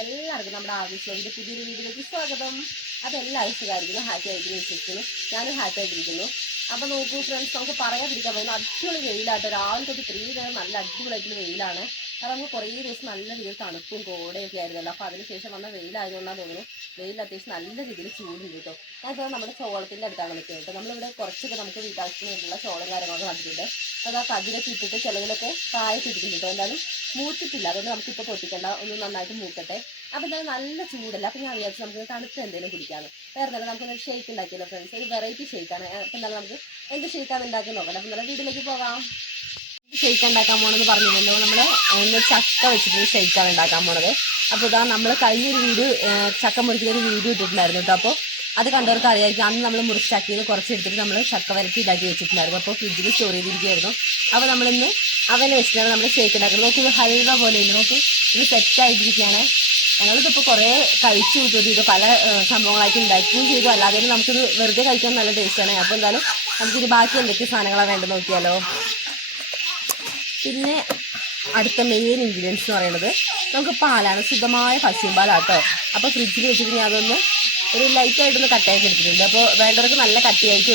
എല്ലാവർക്കും നമ്മുടെ ആവശ്യത്തിൻ്റെ പുതിയൊരു വീഡിയോയിലേക്ക് സ്വാഗതം. അപ്പോൾ എല്ലാവരും സുഖമായിരിക്കുന്നു, ഹാപ്പി ആയിരിക്കുന്നു വിശ്വസിക്കുന്നു. ഞാനും ഹാപ്പി ആയിട്ടിരിക്കുന്നു. അപ്പോൾ നോക്കൂ ഫ്രണ്ട്സ്, നമുക്ക് പറയാതിരിക്കാൻ പറ്റുന്ന അടിപൊളി വെയിലാട്ടോ. രാവിലെ തൊട്ട് 3 നേരം നല്ല അടിപൊളിയായിട്ടുള്ള വെയിലാണ്. കാരണം നമുക്ക് കുറേ ദിവസം നല്ല രീതിയിൽ തണുപ്പും കോടയൊക്കെ ആയിരുന്നല്ലോ. അപ്പോൾ അതിനുശേഷം വന്ന വെയിലായതുകൊണ്ടാണ് തോന്നുന്നു. വെയിൽ അത്യാവശ്യം നല്ല രീതിയിൽ ചൂടുണ്ട് കേട്ടോ. ഞാനിപ്പോൾ നമ്മുടെ ചോളത്തിൻ്റെ അടുത്താണ് നിൽക്കുന്നത് കേട്ടോ. നമ്മളിവിടെ കുറച്ചൊക്കെ നമുക്ക് വീട്ടാവശ്യത്തിന് വേണ്ടിയുള്ള ചോളം കാര്യങ്ങളൊക്കെ കണ്ടിട്ടുണ്ട്. അത് ആ കതിരൊക്കെ ഇട്ടിട്ട് ചിലതിലൊക്കെ കായൊക്കെ ഇട്ടിട്ടുണ്ട് കേട്ടോ. എന്തായാലും മൂത്തിട്ടില്ല, അതുകൊണ്ട് നമുക്കിപ്പോൾ പൊട്ടിക്കണ്ട, ഒന്ന് നന്നായിട്ട് മൂക്കട്ടെ. അപ്പോൾ എന്തായാലും നല്ല ചൂടല്ല. അപ്പോൾ ഞാൻ വിചാരിച്ചു നമുക്ക് തണുത്ത് എന്തെങ്കിലും കുടിക്കാമെന്ന്. വേറെ തന്നെ നമുക്കൊരു ഷേക്ക് ഉണ്ടാക്കിയല്ലോ ഫ്രണ്ട്സ്, ഒരു വെറൈറ്റി ഷേക്കാണ്. അപ്പോൾ എന്തായാലും നമുക്ക് എന്ത് ഷേക്കാണ് ഉണ്ടാക്കി നോക്കണം. അപ്പോൾ എന്തായാലും വീട്ടിലേക്ക് പോകാം. ഷേക്ക് ഉണ്ടാക്കാൻ പോകണമെന്ന് പറഞ്ഞില്ലല്ലോ, നമ്മൾ ഒന്ന് ചക്ക വെച്ചിട്ടൊരു ഷേക്കാണ് ഉണ്ടാക്കാൻ പോണത്. അപ്പോൾ ഇതാ നമ്മൾ കഴിഞ്ഞൊരു വീഡിയോ ചക്ക മുറിക്കുന്നൊരു വീഡിയോ ഇട്ടിട്ടുണ്ടായിരുന്നു കേട്ടോ. അപ്പോൾ അത് കണ്ടവർക്ക് അറിയായിരിക്കും. അന്ന് നമ്മൾ മുറിച്ച് ചക്കയിൽ കുറച്ച് എടുത്തിട്ട് നമ്മൾ ചക്ക വരട്ടി ഇതാക്കി വെച്ചിട്ടുണ്ടായിരുന്നു. അപ്പോൾ ഫ്രിഡ്ജിൽ സ്റ്റോർ ചെയ്തിരിക്കുകയായിരുന്നു. അപ്പോൾ നമ്മളിന്ന് അവനെ വെച്ചിട്ടാണ് നമ്മൾ ഷേക്ക് ഉണ്ടാക്കുന്നത്. നോക്കി, ഹൽവ പോലെ ഉണ്ട്. നോക്കി, ഇത് സെറ്റായിട്ടിരിക്കുകയാണ്. ഞങ്ങളിതിപ്പോൾ കുറേ കഴിച്ചു കൂട്ടി, ഇത് പല സംഭവങ്ങളായിട്ട് ഉണ്ടാക്കുകയും ചെയ്തു. അല്ലാതെ നമുക്കിത് വെറുതെ കഴിക്കാൻ നല്ല ടേസ്റ്റാണ്. അപ്പോൾ എന്തായാലും നമുക്കിത് ബാക്കി എന്തൊക്കെ സാധനങ്ങളാണ് വേണ്ടത് നോക്കിയാലോ. പിന്നെ അടുത്ത മെയിൻ ഇൻഗ്രീഡിയൻസ് എന്ന് പറയുന്നത് നമുക്ക് പാലാണ്, ശുദ്ധമായ പശുവും പാലാട്ടോ. അപ്പോൾ ഫ്രിഡ്ജിൽ വെച്ചിട്ട് ഞാൻ അതൊന്ന് ഒരു ലൈറ്റായിട്ടൊന്ന് കട്ടയാക്കി എടുത്തിട്ടുണ്ട്. അപ്പോൾ വേണ്ടവർക്ക് നല്ല കട്ടയായിട്ട്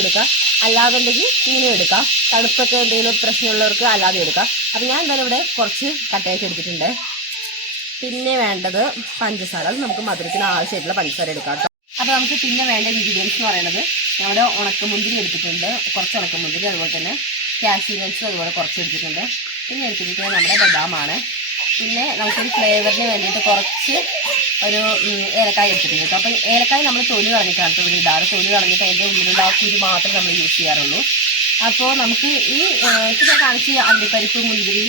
എടുക്കുക, അല്ലാതുണ്ടെങ്കിൽ ഇങ്ങനെ എടുക്കാം. തണുപ്പൊക്കെ എന്തെങ്കിലും പ്രശ്നമുള്ളവർക്ക് അല്ലാതെ എടുക്കാം. അപ്പോൾ ഞാൻ എന്തായാലും ഇവിടെ കുറച്ച് കട്ടയാക്കി എടുത്തിട്ടുണ്ട്. പിന്നെ വേണ്ടത് പഞ്ചസാര, അത് നമുക്ക് മധുരത്തിന് ആവശ്യമായിട്ടുള്ള പഞ്ചസാര എടുക്കാം കേട്ടോ. അപ്പോൾ നമുക്ക് പിന്നെ വേണ്ട ഇൻഗ്രീഡിയൻസ് എന്ന് പറയുന്നത് നമ്മുടെ ഉണക്കമുന്തിരി എടുത്തിട്ടുണ്ട്, കുറച്ച് ഉണക്കമുന്തിരി, അതുപോലെ തന്നെ കാഷ്യൂ നട്ട്സ് അതുപോലെ കുറച്ച് എടുത്തിട്ടുണ്ട്. പിന്നെ എടുത്തിരിക്കുന്നത് നമ്മുടെ ബദാമാണ്. പിന്നെ നമുക്കൊരു ഫ്ലേവറിന് വേണ്ടിയിട്ട് കുറച്ച് ഒരു ഏലക്കായ എടുത്തിട്ടുണ്ട് കേട്ടോ. അപ്പോൾ ഏലക്കായ നമ്മൾ തൊലി കളഞ്ഞിട്ടാണ് ഇവിടെ ഇടാറ്. തൊലി കളഞ്ഞിട്ട് അതിൻ്റെ ഉള്ളിലുള്ള ആ കുരു മാത്രമേ നമ്മൾ യൂസ് ചെയ്യാറുള്ളൂ. അപ്പോൾ നമുക്ക് ഈ ഞാൻ കാണിച്ച് അണ്ടിപ്പരിപ്പ്, മുന്തിരി,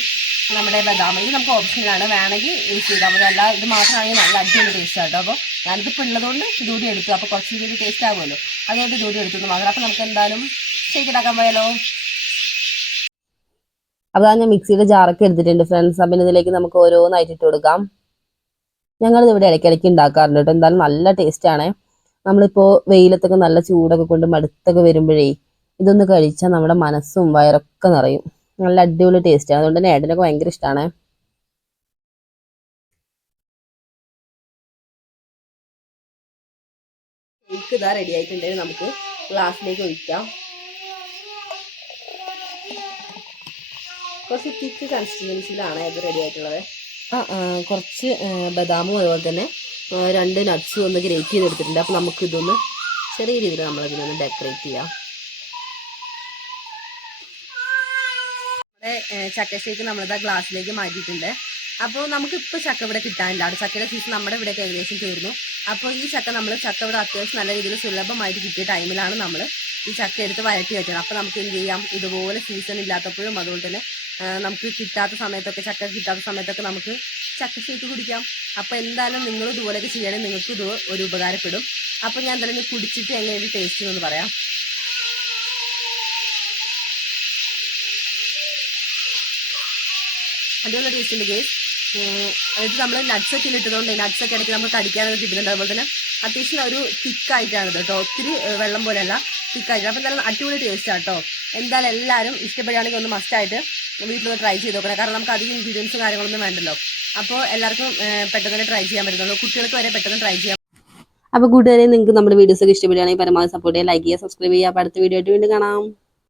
നമ്മുടെ ബദാം, ഇത് നമുക്ക് ഓപ്ഷനിലാണ്, വേണമെങ്കിൽ യൂസ് ചെയ്താൽ മതി. അല്ല ഇത് മാത്രമാണെങ്കിൽ നല്ല അടിപൊളി ടേസ്റ്റ് ആട്ടോ. അപ്പോൾ ഞാനിതിപ്പോൾ ഉള്ളതുകൊണ്ട് ഇതുകൂടി എടുത്തു. അപ്പോൾ കുറച്ച് കൂടി ടേസ്റ്റ് ആകുമല്ലോ, അതുകൊണ്ട് ഇതുകൂടി എടുത്തു മാത്രം. അപ്പോൾ നമുക്ക് എന്തായാലും ഷേക്ക് ഉണ്ടാക്കാൻ പോയാലോ. അപ്പോൾ ഞാൻ മിക്സിയുടെ ജാറൊക്കെ എടുത്തിട്ടുണ്ട് ഫ്രണ്ട്സ്. അപ്പം ഇതിലേക്ക് നമുക്ക് ഓരോന്നായിട്ട് ഇട്ട് കൊടുക്കാം. ഞങ്ങളിതിവിടെ ഇടയ്ക്കിടയ്ക്ക് ഉണ്ടാക്കാറുണ്ട് കേട്ടോ. എന്തായാലും നല്ല ടേസ്റ്റാണ്. നമ്മളിപ്പോൾ വെയിലത്തൊക്കെ നല്ല ചൂടൊക്കെ കൊണ്ട് മടുത്തൊക്കെ വരുമ്പോഴേ ഇതൊന്ന് കഴിച്ചാൽ നമ്മുടെ മനസ്സും വയറൊക്കെ നിറയും. നല്ല അടിപൊളി ടേസ്റ്റാണ്. അതുകൊണ്ട് തന്നെ ഏട്ടനൊക്കെ ഭയങ്കര ഇഷ്ടമാണ്. ഷേക്ക് ഇതാ റെഡി ആയിട്ടുണ്ടെങ്കിൽ നമുക്ക് ഗ്ലാസ്സിലേക്ക് ഒഴിക്കാം. കുറച്ച് തിക്ക് കൺസിസ്റ്റൻസിയിലാണ് ഇത് റെഡി ആയിട്ടുള്ളത്. കുറച്ച് ബദാമും അതുപോലെ തന്നെ 2 നട്ട്സും ഒന്ന് ഗ്രേറ്റ് ചെയ്തെടുത്തിട്ടുണ്ട്. അപ്പോൾ നമുക്കിതൊന്ന് ചെറിയ രീതിയിൽ നമ്മളിതിനൊന്ന് ഡെക്കറേറ്റ് ചെയ്യാം. ചക്ക ഷേക്ക് നമ്മളിതാ ഗ്ലാസ്സിലേക്ക് മാറ്റിയിട്ടുണ്ട്. അപ്പോൾ നമുക്കിപ്പോൾ ചക്ക ഇവിടെ കിട്ടാനില്ല. അവിടെ ചക്കയുടെ സീസൺ നമ്മുടെ ഇവിടെയൊക്കെ ഏകദേശം തീർന്നു. അപ്പോൾ ഈ ചക്ക ഇവിടെ അത്യാവശ്യം നല്ല രീതിയിൽ സുലഭമായിട്ട് കിട്ടിയ ടൈമിലാണ് നമ്മൾ ഈ ചക്ക എടുത്ത് വരട്ടി വെച്ചത്. അപ്പോൾ നമുക്ക് എന്ത് ചെയ്യാം, ഇതുപോലെ സീസൺ ഇല്ലാത്തപ്പോഴും അതുപോലെ തന്നെ നമുക്ക് കിട്ടാത്ത സമയത്തൊക്കെ, ചക്ക കിട്ടാത്ത സമയത്തൊക്കെ നമുക്ക് ചക്ക ഷേക്ക് കുടിക്കാം. അപ്പോൾ എന്തായാലും നിങ്ങൾ ഇതുപോലെയൊക്കെ ചെയ്യണമെങ്കിൽ നിങ്ങൾക്ക് ഇത് ഒരു ഉപകാരപ്പെടും. അപ്പോൾ ഞാൻ എന്തായാലും കുടിച്ചിട്ട് എങ്ങനെയൊരു ടേസ്റ്റ് എന്ന് പറയാം. അടിപൊളി ടേസ്റ്റ് ഉണ്ട് ഗേസ്. ഇത് നമ്മൾ നട്ട്സൊക്കെ ഇട്ടതുകൊണ്ട് നട്ട്സൊക്കെ ഇടയ്ക്ക് നമുക്ക് കടിക്കാനൊക്കെ കിട്ടുന്നുണ്ട്. അതുപോലെ തന്നെ അത്യാവശ്യം ഒരു തിക്കായിട്ടാണ് കേട്ടോ, ഒത്തിരി വെള്ളം പോലെയല്ല, തിക്കായിട്ട്. അപ്പോൾ എന്തായാലും അടിപൊളി ടേസ്റ്റ് ആട്ടോ. എന്തായാലും എല്ലാവരും ഇഷ്ടപ്പെടുകയാണെങ്കിൽ ഒന്ന് മസ്റ്റായിട്ട് വീട്ടിലൊന്ന് ട്രൈ ചെയ്ത് നോക്കണം. കാരണം നമുക്ക് അധികം ഇൻഗ്രീഡിയൻസും കാര്യങ്ങളൊന്നും വേണ്ടല്ലോ. അപ്പോൾ എല്ലാവർക്കും പെട്ടെന്ന് തന്നെ ട്രൈ ചെയ്യാൻ പറ്റുന്നുള്ളൂ, കുട്ടികൾക്ക് വരെ പെട്ടെന്ന് ട്രൈ ചെയ്യാം. അപ്പോൾ കൂട്ടുകാരെ, നിങ്ങൾക്ക് നമ്മുടെ വീഡിയോസൊക്കെ ഇഷ്ടപ്പെടുകയാണെങ്കിൽ പരമാവധി സപ്പോർട്ട് ചെയ്യുക, ലൈക്ക് ചെയ്യുക, സബ്സ്ക്രൈബ് ചെയ്യുക. അപ്പോൾ അടുത്ത വീഡിയോ ആയിട്ട് വീണ്ടും കാണാം.